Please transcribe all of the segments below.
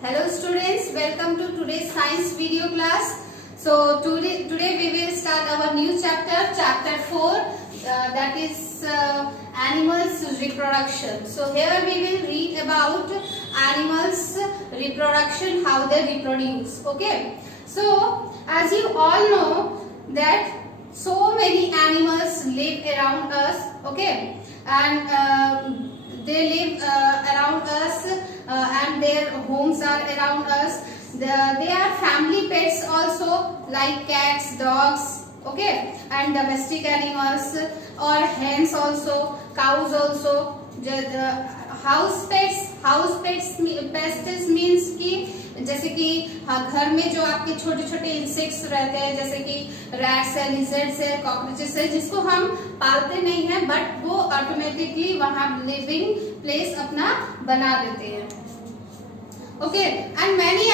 Hello students, welcome to today's science video class. So today we will start our new chapter 4, that is animals reproduction. So here we will read about animals reproduction, how they reproduce. Okay. So as you all know that so many animals live around us. Okay, and they live around us and their homes are around us. They are family pets also, like cats, dogs, okay, and domestic animals or hens also, cows also. House pets means कि जैसे कि घर में जो आपके छोटे छोटे insects रहते हैं, जैसे कि रैट्स है, लिजर्ड्स है, कॉकरोचेस है, जिसको हम पालते नहीं हैं बट वो ऑटोमेटिकली वहां लिविंग प्लेस अपना बना देते हैं. Okay, and many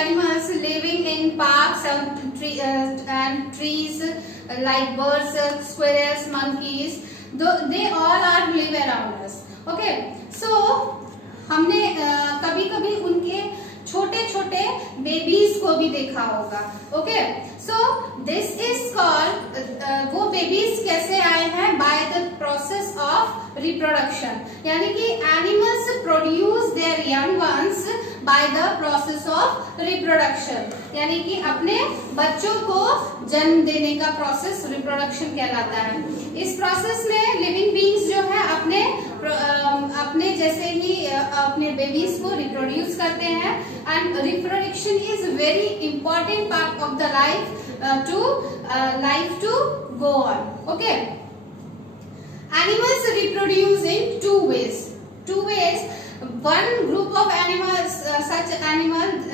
animals living in parks and trees like birds, squirrels, monkeys, they all are live around us. Okay, so हमने कभी कभी उनके छोटे छोटे बेबीज को भी देखा होगा. Okay, so this is called, वो बेबीज कैसे आए हैं? By the process of reproduction, यानी कि animals produce their young ones by the process of reproduction, यानी कि अपने बच्चों को जन्म देने का प्रोसेस रिप्रोडक्शन कहलाता है. इस प्रोसेस में लिविंग बीइंग्स जो है अपने जैसे ही अपने बेबीज को रिप्रोड्यूस करते हैं. And reproduction is very important part of the life to go on. Okay, animals reproduce in two ways. One group of animals, such animals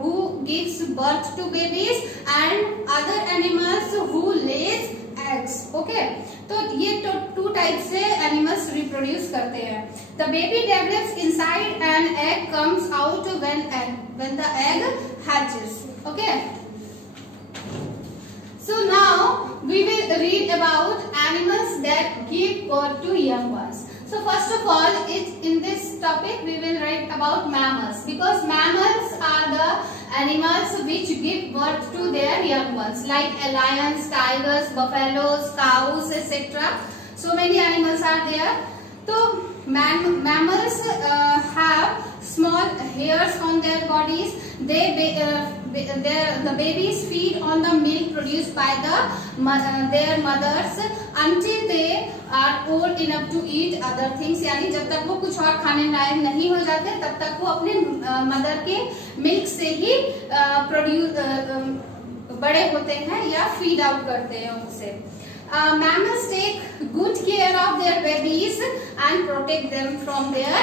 who gives birth to babies, and other animals who lays eggs. Okay, तो ये to type से animals reproduce करते हैं. The baby develops inside and egg comes out when the egg hatches. Okay, so now we will read about animals that give birth to young ones. So first of all, in this topic we will write about mammals, because mammals are the animals which give birth to their young ones, like lions, tigers, buffaloes, cows, etc. So many animals are there. So mammals have small hairs on their bodies. The babies feed on the milk produced by their mothers until they are old enough to eat other things. यानी जब तक वो कुछ और खाने लायक नहीं हो जाते तब तक वो अपने मदर के मिल्क से ही बड़े होते हैं या फीड आउट करते हैं उनसे. Mammals take good care of their babies and protect them from their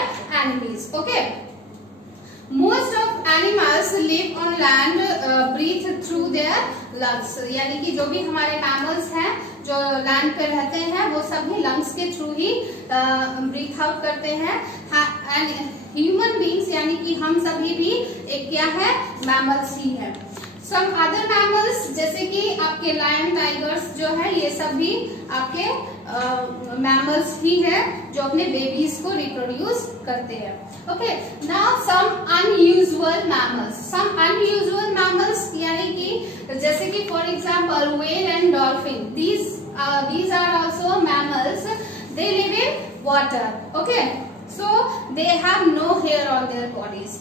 enemies. Okay. Most of animals live on land, breathe through their lungs. यानी कि जो भी हमारे mammals हैं जो लैंड पे रहते हैं वो सभी लंग्स के थ्रू ही ब्रीथ आउट करते हैं. एंड ह्यूमन बीइंग्स यानी कि हम सभी भी एक क्या है, मैमल्स ही है. सम अदर मैमल्स जैसे कि आपके लायन, टाइगर्स जो है ये सभी आपके मैमल्स ही है जो अपने बेबीज को रिप्रोड्यूस करते हैं. Okay, now some unusual mammals यानी कि जैसे कि for example whale and dolphin, these are also mammals. They live in water. Okay, so they have no hair on their bodies,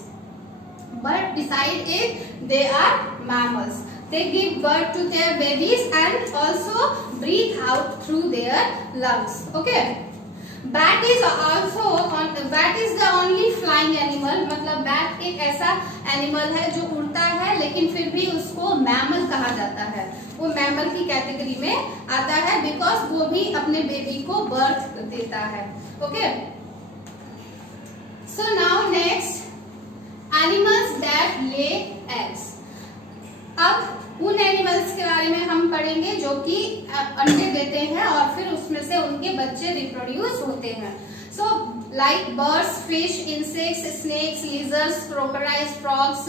but beside it they are mammals. They give birth to their babies and also breathe out through their lungs. Okay, bat is the only flying animal. मतलब bat एक ऐसा animal है जो उड़ता है लेकिन फिर भी उसको मैमल कहा जाता है. वो मैमल की कैटेगरी में आता है बिकॉज वो भी अपने बेबी को बर्थ देता है. Okay, so now next, animals that lay eggs. अब उन एनिमल्स के बारे में हम पढ़ेंगे जो कि अंडे देते हैं और फिर उसमें से उनके बच्चे रिप्रोड्यूस होते हैं. सो like birds, fish, insects, snakes, lizards, crocodiles, frogs,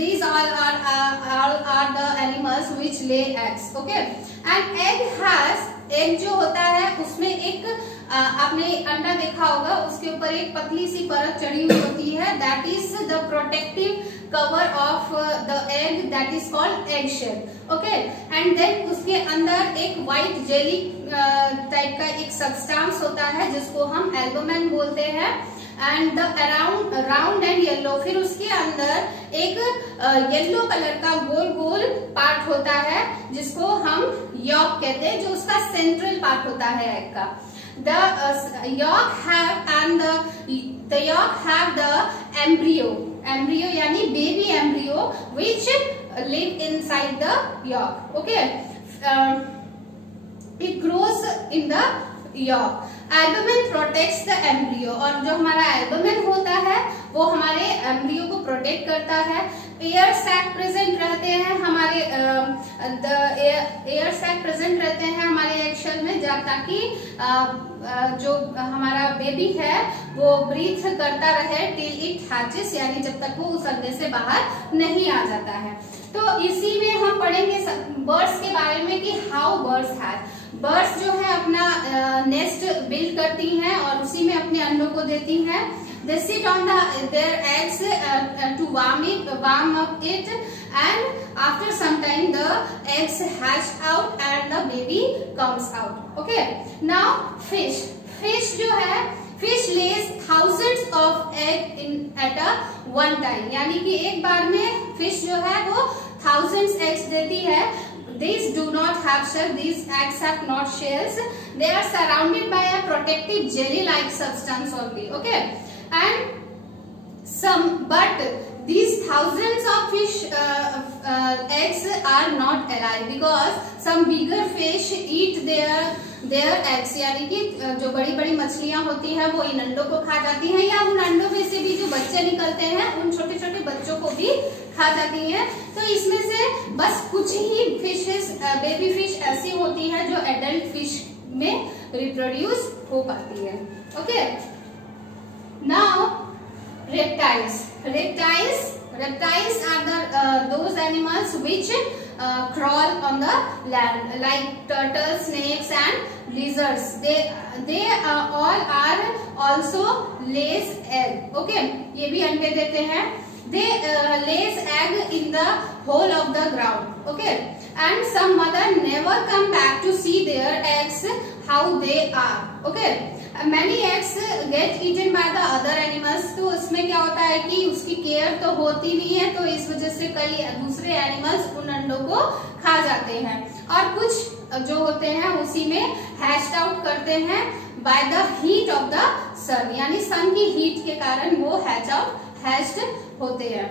these all are the animals which lay eggs. Okay, and egg जो होता है उसमें एक आपने अंडा देखा होगा, उसके ऊपर एक पतली सी परत चढ़ी हुई होती है, that is the protective cover of the egg that is called egg shell. Okay, and then उसके अंदर एक व्हाइट जेली टाइप का एक सब्सटेंस होता है जिसको हम एल्बुमिन बोलते हैं. And the around round and yellow, फिर उसके अंदर एक येलो कलर का गोल गोल पार्ट होता है जिसको हम यॉक कहते हैं, जो उसका सेंट्रल पार्ट होता है एग का. The yolk have the embryo यानी baby embryo which live inside the yolk. Okay, it grows in the yolk. Albumin protects the embryo, और जो हमारा एल्बुमिन होता है वो हमारे एम्ब्रियो को प्रोटेक्ट करता है. एयर सैक प्रेजेंट रहते हैं हमारे एयर सैक प्रेजेंट रहते हैं हमारे एगशेल में, जब ताकि जो हमारा बेबी है वो ब्रीथ करता रहे टिल इट हैचेस, यानी जब तक वो उस अंडे से बाहर नहीं आ जाता है. तो इसी में हम पढ़ेंगे बर्ड्स के बारे में कि हाउ बर्ड्स हैव. बर्ड्स जो है अपना नेस्ट बिल्ड करती हैं और उसी में अपने अंडों को देती हैं. They sit on their eggs to warm up it, and after some time the eggs hatch out and the baby comes out. Okay, now fish जो है, fish lays thousands of egg at a one time, यानी कि एक बार में fish जो है वो thousands eggs देती है. These do not have shells. These eggs have not shells. They are surrounded by a protective jelly-like substance only. Okay, and but these thousands of fish eggs are not alive because some bigger fish eat their eggs. यानी कि जो बड़ी बड़ी मछलियां होती हैं वो इन अंडों को खा जाती हैं, या उन अंडों में से भी जो बच्चे निकलते हैं उन छोटे छोटे बच्चों को भी खा जाती हैं. तो इसमें से बस कुछ ही फिशेस, बेबी फिश ऐसी होती है जो एडल्ट फिश में रिप्रोड्यूस हो पाती है. Okay, now reptiles are those animals which crawl on the land like turtles, snakes and lizards. They all are also lays egg. Okay, ये भी अंडे देते हैं. They lays egg in the hole of the ground. Okay, and some mother never come back to see their eggs how they are. Okay, many eggs get eaten by the other animals. तो उसमें क्या होता है कि उसकी care तो होती नहीं है, तो इस वजह से कई दूसरे एनिमल्स उन अंडों को खा जाते हैं, और कुछ जो होते हैं उसी में हैच्ड आउट करते हैं by the heat of the sun, यानी सन की हीट के कारण वो हैच्ड होते हैं.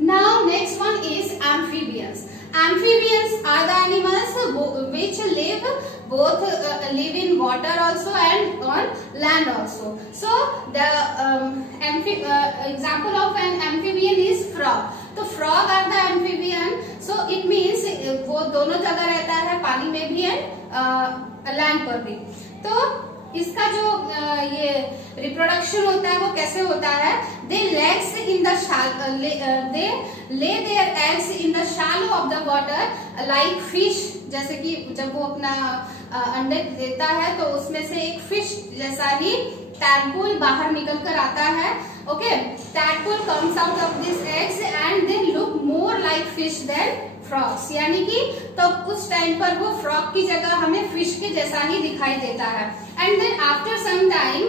Now next one is amphibians. Amphibians are the animals which live in water also and on land also. So the example of an amphibian is frog. तो frog are the amphibian. So it means वो दोनों जगह रहता है, पानी में भी और लैंड पर भी. तो इसका जो ये रिप्रोडक्शन होता है वो कैसे होता है? They lay their eggs in the shallow of the water like fish. जैसे कि जब वो अपना अंडे देता है तो उसमें से एक फिश जैसा ही tadpole बाहर निकल कर आता है. Okay, tadpole comes out of these eggs and they look more like fish than frogs. यानी कि तो कुछ टाइम पर वो फ्रॉग की जगह हमें फिश के जैसा ही दिखाई देता है. And then after some time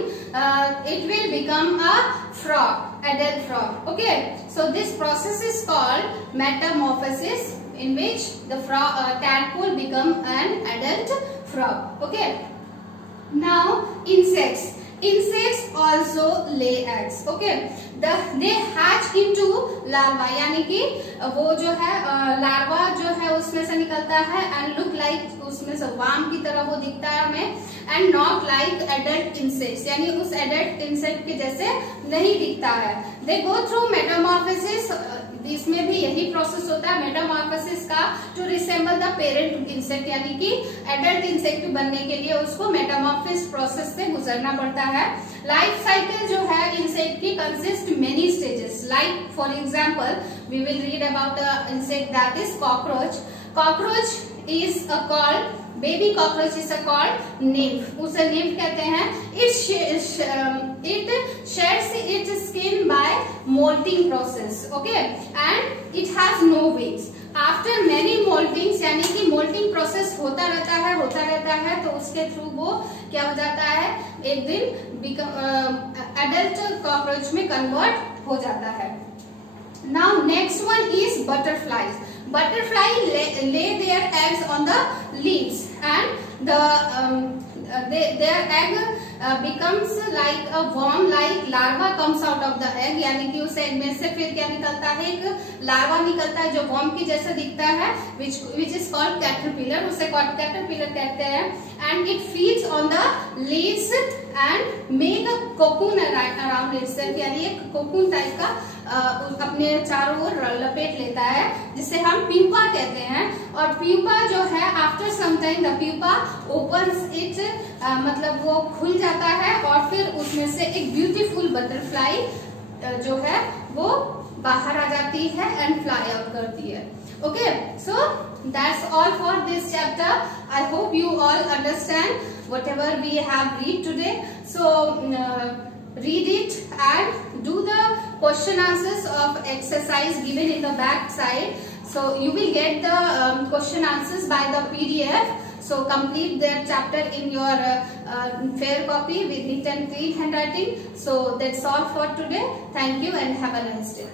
it will become a frog, adult frog. Okay, so this process is called metamorphosis, in which the tadpole become an adult frog. Okay, now insects also lay eggs. Okay, they hatch into larva, यानी कि वो जो है larva जो है उसमें से निकलता है and look like उसमें से worm की तरह वो दिखता है हमें, and not like adult insects, यानी उस adult insect के जैसे नहीं दिखता है. They go through metamorphosis. इसमें भी यही प्रोसेस होता है मेटामॉर्फोसिस का, to resemble the parent insect, यानी कि एडल्ट इंसेक्ट बनने के लिए उसको मेटामॉर्फोसिस प्रोसेस से गुजरना पड़ता है. लाइफ साइकिल जो है इंसेक्ट की consist many stages. Like for example we will read about the insect that is cockroach. Cockroach is a called baby cockroach is a called nymph. उसे nymph कहते हैं. It's it sheds its skin by molting process. Okay, and it has no wings. After many moltings, यानी कि moulting process होता रहता है तो उसके थ्रू वो क्या हो जाता है, एक दिन एडल्ट कॉकरोच में कन्वर्ट हो जाता है. Now next one is butterflies. Butterfly lay their eggs on the leaves and their egg becomes like a worm like larva comes out of the egg, यानी कि उस एग में से फिर क्या निकलता है, एक लार्वा निकलता है जो वर्म की जैसा दिखता है, which is called caterpillar. उसे caterpillar कहते हैं. And it feeds on the leaves and make a cocoon around itself, यानी एक कोकून टाइप का अपने चारों ओर लपेट लेता है, जिसे हम प्यूपा कहते हैं. और प्यूपा जो है after some time the pupa opens it, मतलब वो खुल जाता है और फिर उसमें से एक ब्यूटीफुल बटरफ्लाई जो है वो बाहर आ जाती है एंड फ्लाई आउट करती है. Okay, so that's all for this chapter. I hope you all understand whatever we have read today. So read it and do the question answers of exercise given in the back side. So you will get the question answers by the PDF. So complete that chapter in your fair copy with neat and clean handwriting. So that's all for today. Thank you and have a nice day.